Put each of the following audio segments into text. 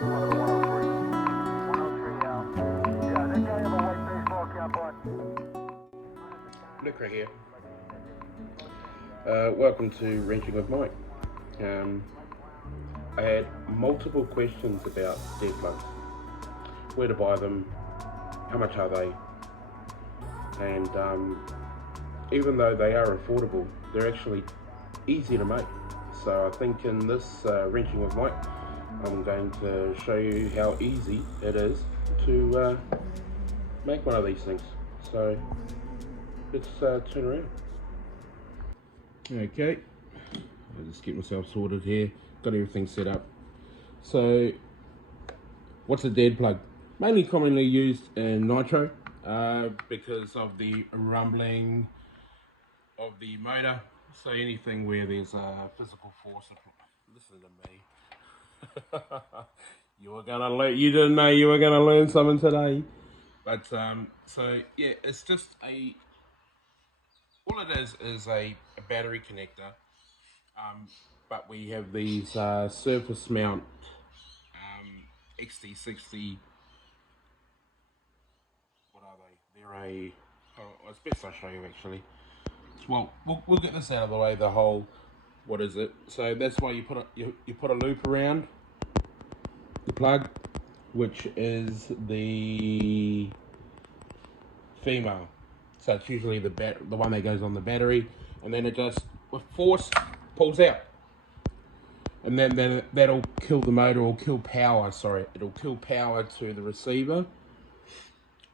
Nick right here. Welcome to Wrenching with Mike. I had multiple questions about dead plugs. Where to buy them, how much are they, and even though they are affordable, they're actually easy to make. So I think in this Wrenching with Mike, I'm going to show you how easy it is to make one of these things. So let's turn around. Okay, I'll just get myself sorted here, got everything set up. So what's a dead plug? Mainly commonly used in nitro because of the rumbling of the motor. So anything where there's a physical force. Listen to me. You were gonna learn. You didn't know you were gonna learn something today. But so yeah, it's just all it is a battery connector. But we have these surface mount XT60. What are they? They're a. Oh, it's best I show you actually. Well, we'll get this out of the way. The whole, what is it? So that's why you put a loop around the plug, which is the female. So it's usually the one that goes on the battery, and then it just with force pulls out, and then that'll kill the motor or kill power. Sorry, it'll kill power to the receiver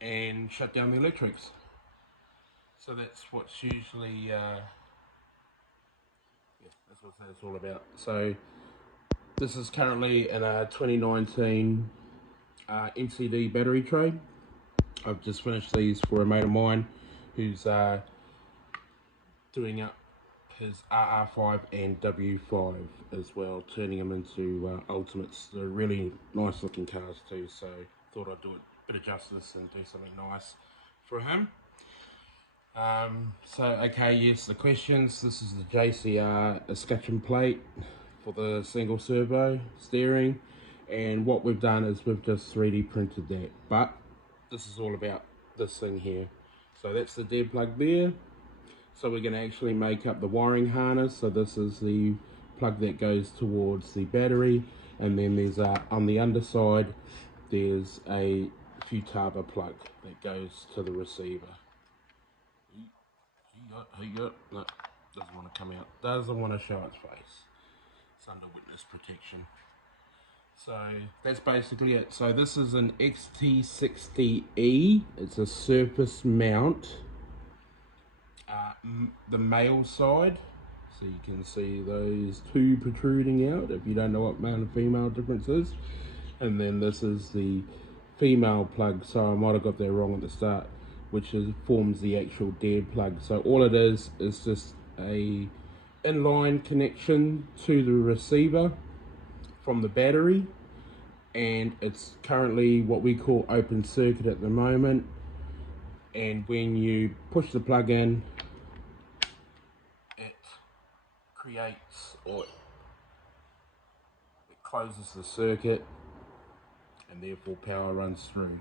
and shut down the electrics. So that's what's usually, yeah, that's what it's all about. So this is currently in a 2019 MCD battery tray. I've just finished these for a mate of mine who's doing up his RR5 and W5 as well, turning them into Ultimates. They're really nice looking cars too, so thought I'd do a bit of justice and do something nice for him. So okay, yes, the questions. This is the JCR escutcheon plate for the single servo steering, and what we've done is we've just 3D printed that, but this is all about this thing here. So that's the dead plug there. So we're going to actually make up the wiring harness. So this is the plug that goes towards the battery, and then there's on the underside there's a Futaba plug that goes to the receiver. He got, no, doesn't want to come out, doesn't want to show its face. It's under witness protection. So that's basically it. So this is an XT60E. It's a surface mount, the male side. So you can see those two protruding out if you don't know what male and female difference is. And then this is the female plug. So I might have got that wrong at the start, which forms the actual dead plug. So all it is just a inline connection to the receiver from the battery, and it's currently what we call open circuit at the moment. And when you push the plug in, it creates, or it closes the circuit, and therefore power runs through.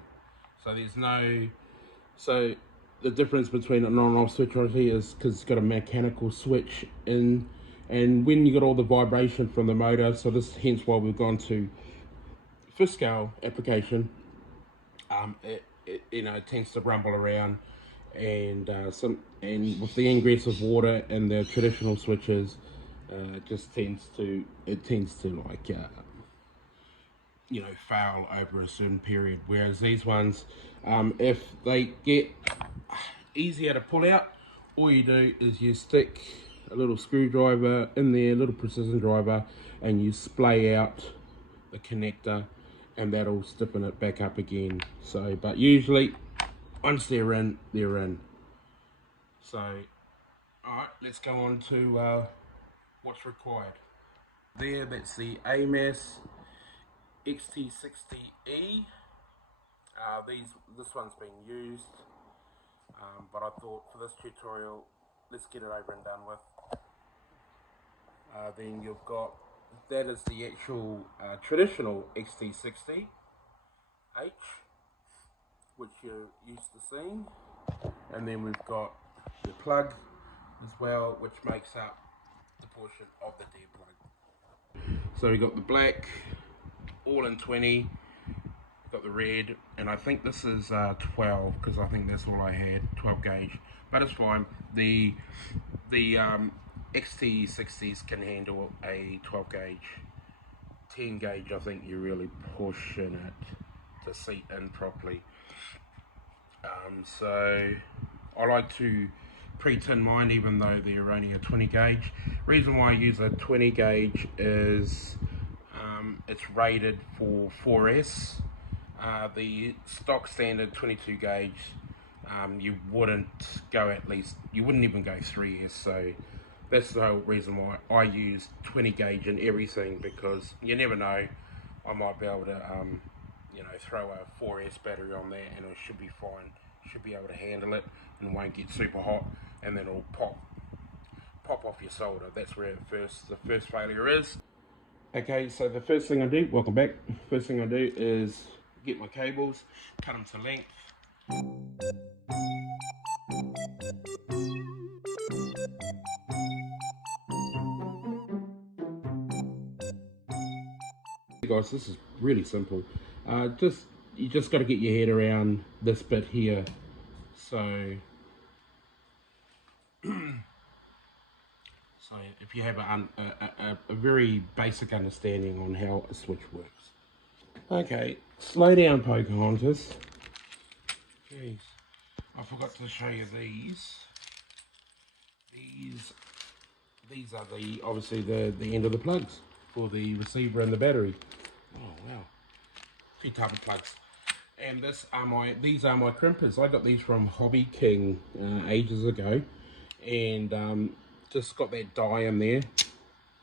So there's no, so the difference between an on-off switch right here is because it's got a mechanical switch in, and when you got all the vibration from the motor, so this hence why we've gone to fifth scale application. It tends to rumble around, and with the ingress of water and the traditional switches, it tends to like fail over a certain period. Whereas these ones, if they get easier to pull out, all you do is you stick a little screwdriver in there, a little precision driver, and you splay out the connector, and that'll stiffen it back up again. So, but usually once they're in, they're in. So, alright, let's go on to what's required. There, that's the AMASS XT60E. This one's been used, but I thought for this tutorial, let's get it over and done with. Then you've got that is the actual traditional XT60H, which you're used to seeing. And then we've got the plug as well, which makes up the portion of the dead plug. So we got the black, all in 20, got the red, and I think this is 12 because I think that's all I had, 12 gauge, but it's fine. The XT60s can handle a 12 gauge. 10 gauge, I think you're really pushing it to seat in properly. So I like to pre-tin mine even though they're only a 20 gauge. Reason why I use a 20 gauge is it's rated for 4S. The stock standard 22 gauge, you wouldn't go you wouldn't even go 3S. So that's the whole reason why I use 20 gauge in everything, because you never know, I might be able to throw a 4S battery on there and it should be fine, should be able to handle it and won't get super hot, and then it'll pop off your solder. That's where the first failure is. Okay, so the first thing I do, welcome back, first thing I do is get my cables, cut them to length. Guys, this is really simple. You just got to get your head around this bit here. So if you have a very basic understanding on how a switch works. Okay, slow down, Pocahontas. Jeez, I forgot to show you these. These are obviously the end of the plugs for the receiver and the battery. Oh wow, Futaba plugs. And these are my crimpers. I got these from Hobby King ages ago, and just got that die in there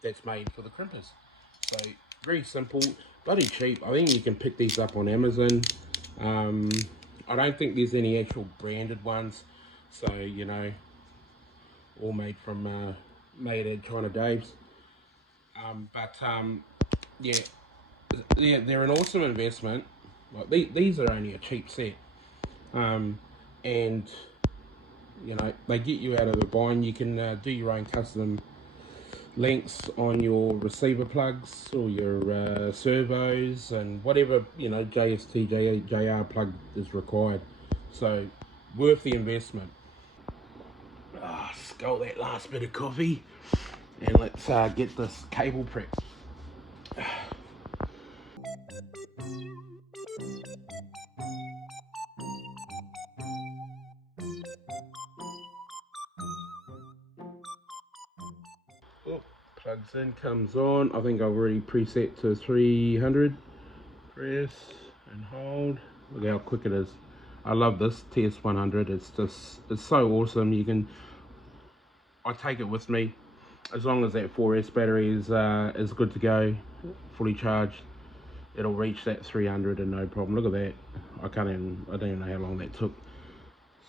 that's made for the crimpers. So very simple, bloody cheap. I think you can pick these up on Amazon. I don't think there's any actual branded ones, so all made at China Dave's. Yeah, they're an awesome investment. Like these are only a cheap set, and they get you out of the bind. You can do your own custom lengths on your receiver plugs or your servos and whatever JST, JR plug is required. So worth the investment. Scull that last bit of coffee, and let's get this cable prep. Oh, plugs in, comes on. I think I've already preset to 300. Press and hold. Look how quick it is. I love this TS100. It's so awesome. I take it with me as long as that 4S battery is good to go, fully charged. It'll reach that 300 and no problem. Look at that. I don't even know how long that took.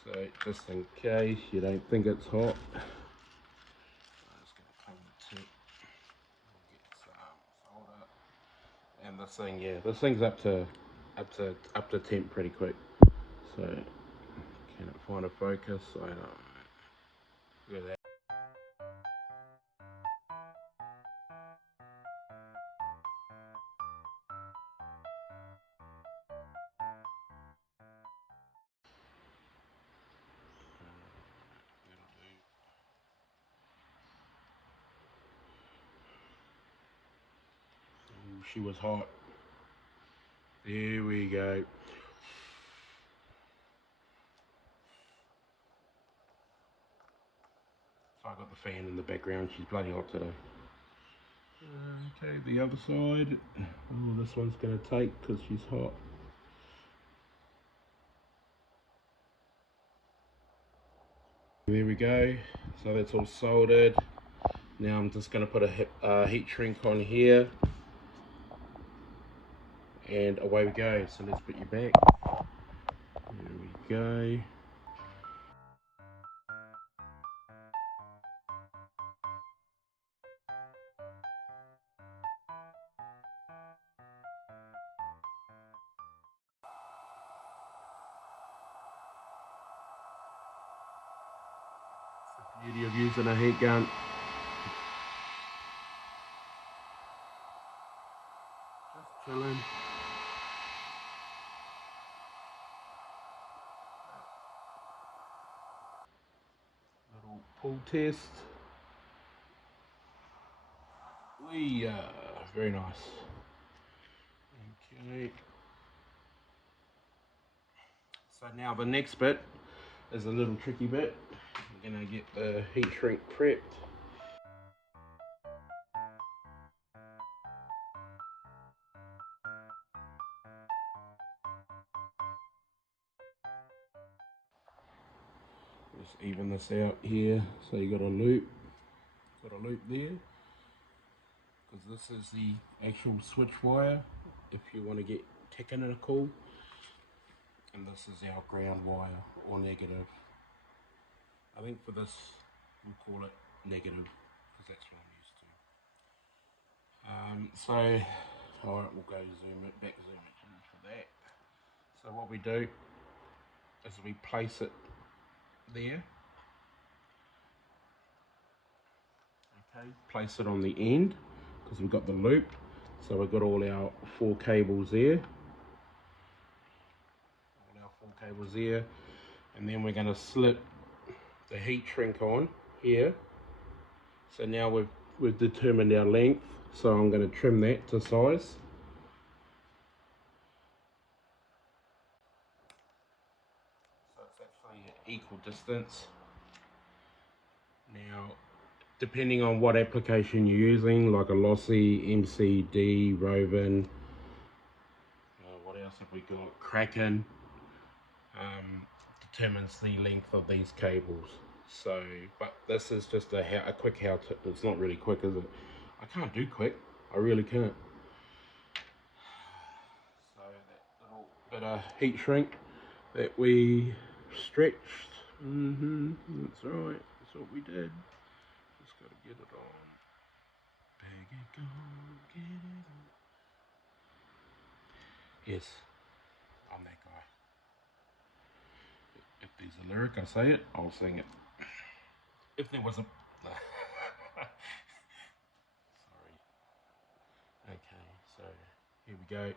So just in case you don't think it's hot, I'm just gonna come to get solder. And this thing's up to temp pretty quick. So can it find a focus? I don't know. Look at that. Ooh, she was hot. There we go. So I got the fan in the background. She's bloody hot today. Okay, the other side. Oh, this one's going to take because she's hot. There we go. So that's all soldered. Now I'm just going to put a heat shrink on here. And away we go. So let's put you back. There we go. Beauty of using a heat gun. Just chilling. Little pull test. Very nice. Okay. So now the next bit is a little tricky bit. We're gonna get the heat shrink prepped. Just even this out here. So you got a loop there. Because this is the actual switch wire if you want to get ticking in a cool. And this is our ground wire or negative. I think for this we'll call it negative because that's what I'm used to. Alright, we'll go zoom it for that. So what we do is we place it there. Okay, place it on the end because we've got the loop. So we've got all our 4 cables there. And then we're going to slip the heat shrink on here. So now we've determined our length, so I'm going to trim that to size. So it's actually equal distance. Now, depending on what application you're using, like a Lossy, MCD, Rovin, what else have we got? Kraken. Determines the length of these cables. So, but this is just a quick how to. It's not really quick, is it? I can't do quick. I really can't. So that little bit of heat shrink that we stretched. That's right. That's what we did. Just got to get it on. Bag it on, get it on. Yes, I'm that guy. If there's a lyric, I say it, I'll sing it. If there was a... Sorry. Okay, so here we go.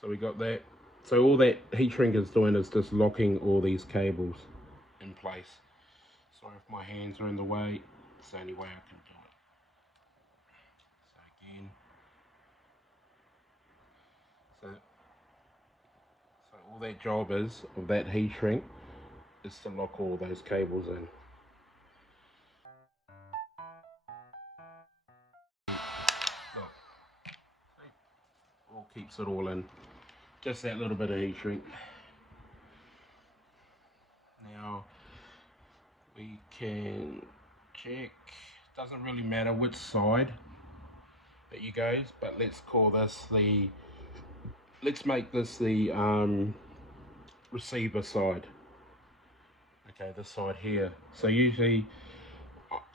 So we got that. So all that heat shrink is doing is just locking all these cables in place. Sorry if my hands are in the way. It's the only way I can do it. So again. So all that job is, of that heat shrink, is to lock all those cables in. Look, all keeps it all in. Just that little bit of heat shrink. Now we can check. Doesn't really matter which side that you goes, but let's call this the. Let's make this the receiver side. Okay, this side here. So usually,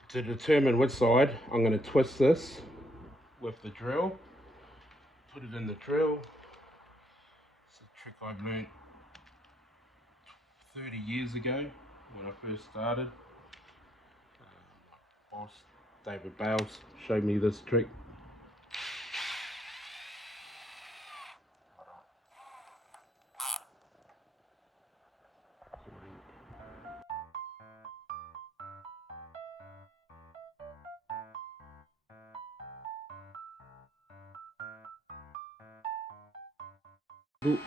to determine which side, I'm going to twist this with the drill. Put it in the drill. It's a trick I've learned 30 years ago when I first started. My boss, David Bales, showed me this trick.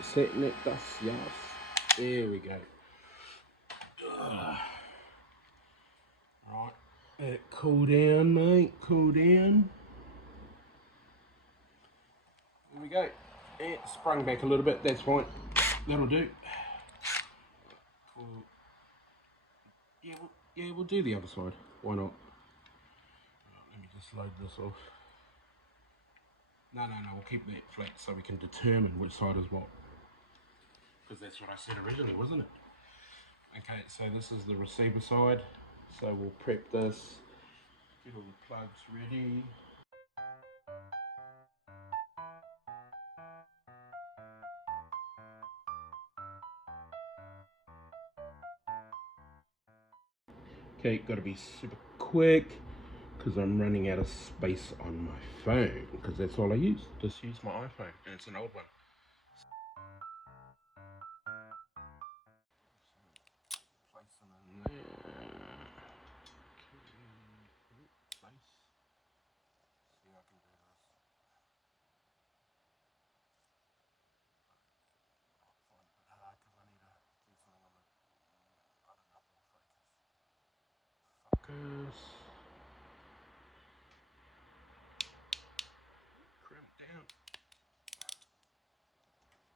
Setting it, that's yes. There we go. Right, cool down, mate. Cool down. There we go. It sprung back a little bit. That's fine. That'll do. Cool. Yeah, we'll do the other side. Why not? Let me just load this off. No, we'll keep that flat so we can determine which side is what. Because that's what I said originally, wasn't it? Okay, so this is the receiver side. So we'll prep this, get all the plugs ready. Okay, gotta be super quick because I'm running out of space on my phone because that's all I use. Just use my iPhone and it's an old one. Place them in there. Place. See how I can do this. Find it a bit hard because I need to do something on the. I don't know if it'll focus. Crimp down.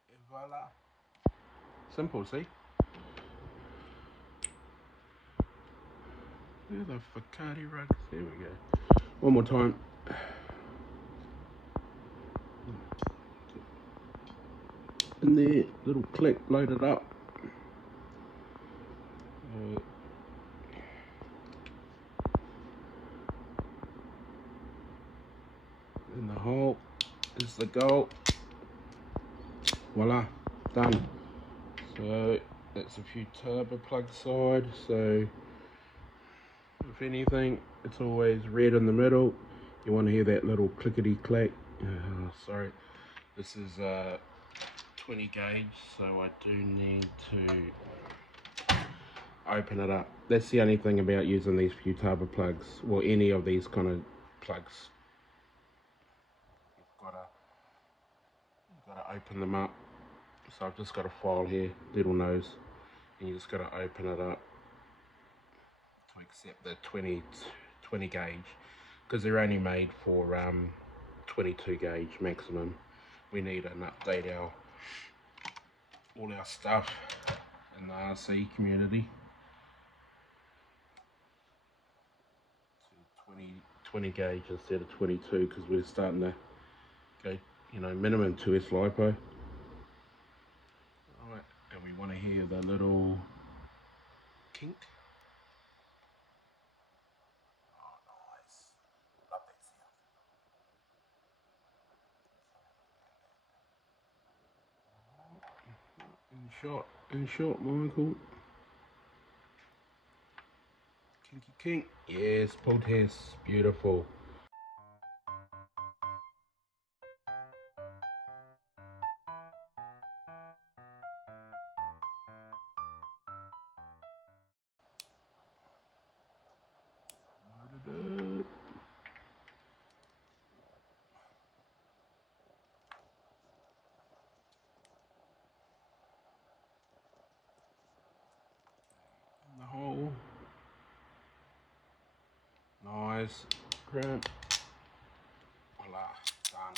And voila. Simple, see? Where the Ficati rugs? There we go. One more time. And there, little click loaded up. In the hole is the goal. Voila, done. So that's a Futaba plug side. So if anything, it's always red in the middle. You want to hear that little clickety clack. Sorry, this is 20 gauge, so I do need to open it up. That's the only thing about using these Futaba plugs, or any of these kind of plugs. You've got to open them up. So I've just got a file here, little nose, and you just got to open it up to accept the 20 gauge, because they're only made for 22 gauge maximum. We need an update all our stuff in the RC community to 20 gauge instead of 22, because we're starting to go, minimum 2S lipo. Alright, and we want to hear the little kink. Oh, nice. Love that sound. In short, Michael. Kinky kink. Yes, pull test. Beautiful. The hole. Nice. Crimp. Voila. Done.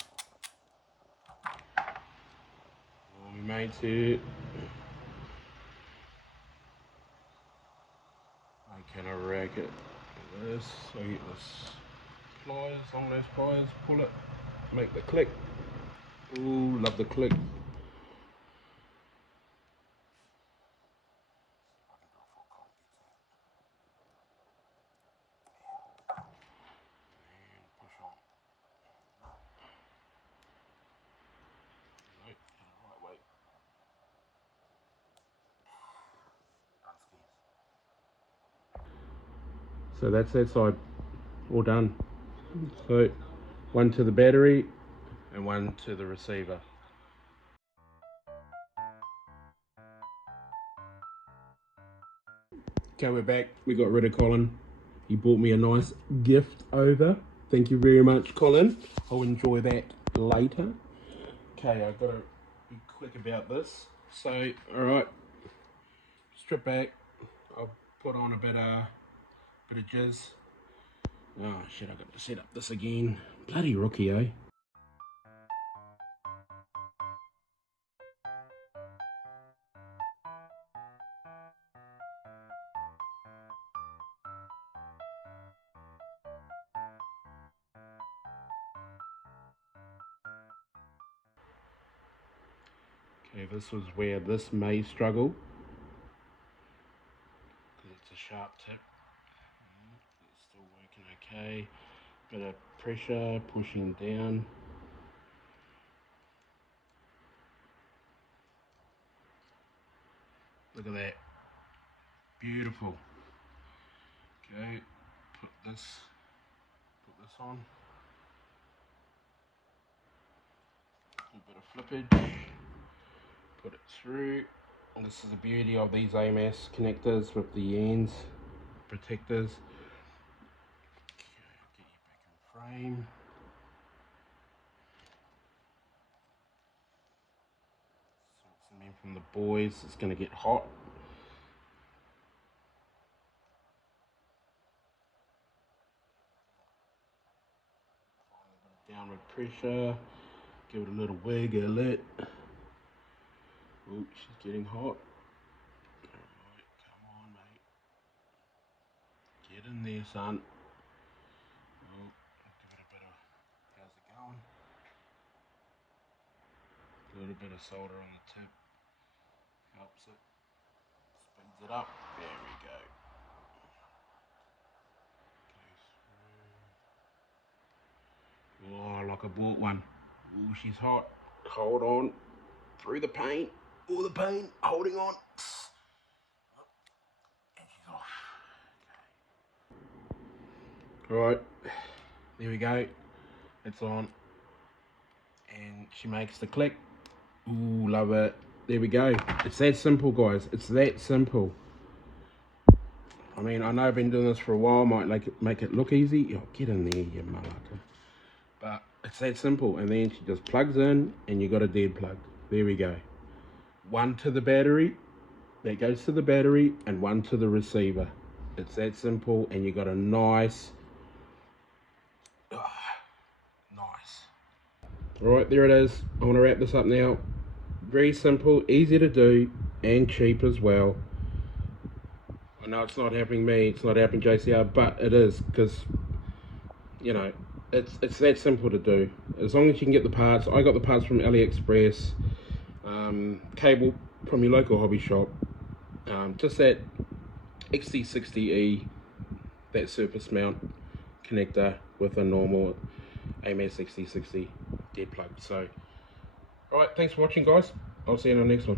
Well, we made it. I can rack it like this. So I get this pliers, long nose pliers, pull it, make the click. Ooh, love the click. So that's that side all done. So one to the battery and one to the receiver. Okay, we're back. We got rid of Colin. He bought me a nice gift over. Thank you very much, Colin. I'll enjoy that later. Okay, I've got to be quick about this. So, alright, strip back. I'll put on a bit of jizz. Oh shit, I've got to set up this again. Bloody rookie, eh? Okay, this was where this may struggle, because it's a sharp tip. It's still working okay. Bit of pressure pushing down. Look at that. Beautiful. Okay, put this on. A bit of flippage. Put it through. And this is the beauty of these AMASS connectors with the ends protectors. Okay, get you back in frame. Some in from the boys. It's going to get hot. Downward pressure. Give it a little wiggle it. Oh, she's getting hot. Alright, come on, mate. Get in there, son. Oh, give it a bit of. How's it going? A little bit of solder on the tip. Helps it. Speeds it up. There we go. Oh, like I bought one. Oh, she's hot. Hold on. Through the paint. All the paint. Holding on. And she's off. Okay. Alright. There we go. It's on. And she makes the click. Ooh, love it. There we go. It's that simple, guys. It's that simple. I mean, I know I've been doing this for a while. Might make it look easy. Oh, get in there, you malaka. But it's that simple. And then she just plugs in and you got a dead plug. There we go. One to the battery. That goes to the battery, and one to the receiver. It's that simple, and you got a nice. Alright, there it is. I want to wrap this up now. Very simple, easy to do, and cheap as well. I know it's not helping me, it's not helping JCR, but it is, because, you know, it's that simple to do. As long as you can get the parts. I got the parts from AliExpress, cable from your local hobby shop, just that XT60E, that surface mount connector with a normal AMASS XT60 dead plug. So, alright, thanks for watching, guys. I'll see you in the next one.